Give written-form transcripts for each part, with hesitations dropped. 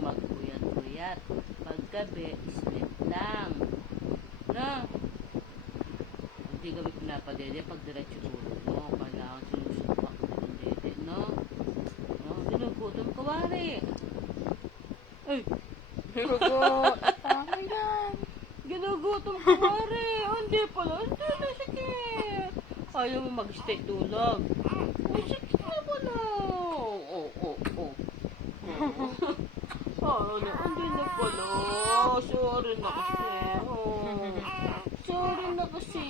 magpuyat-puyat. Paggabi, sleep lang. No? Hindi kami pinapadede pag diretso ulo mo. Kailangan sinusupak mo ng dede, no? No? Ginugutom ko, wari. Ay! Hirugot. Tama yan. Ginugutom ko, wari. Hindi pala. Hindi na sakit. Ayaw mo mag-stay tulog. Ay, sakit na pala. Oh. Hindi na pala. Sorry na kasi. Sorry na kasi.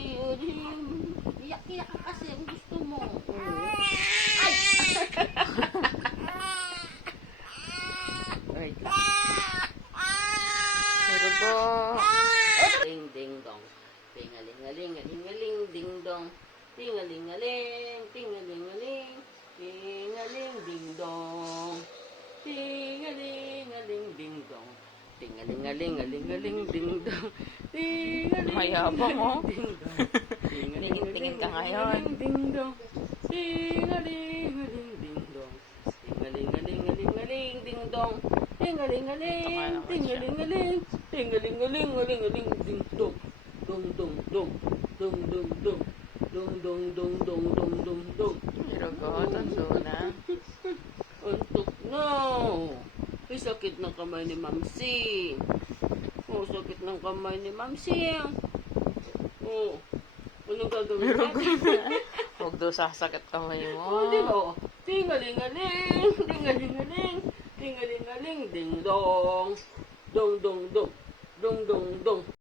Iyak-iyak ka kasi kung gusto mo. Ay! Wait lang. Hirugot. Ding ding dong. Tingalingaling, alingaling, ding dong. Tingalingaling, tingalingaling. Tingaling, ding dong. Tingalingaling, ding dong. Tingalingaling, alingaling, ding dong. Tingaling, Mayabang, oh. ding dong. Tingin-tingin ka ngayon. Ding dong. Tingalingaling, ding dong. Tingalingaling, alingaling, ding dong. Tingalingaling, tingalingaling. Tingalingaling, alingaling, ding dong. Dong dong dong. Dong dong dong. Dong dong dong dong dong dong dong. Hirugot. Undo na. Antok na. Ay, sakit ng kamay ni Mamsi. Oh, sakit ng kamay ni Mamsi. Oh, anong gagawin natin? Huwag daw sasakit kamay mo. Oh, di ba? Tingalingaling, tingalingaling, tingalingaling, ding dong. Dong dong dong. Dong dong dong.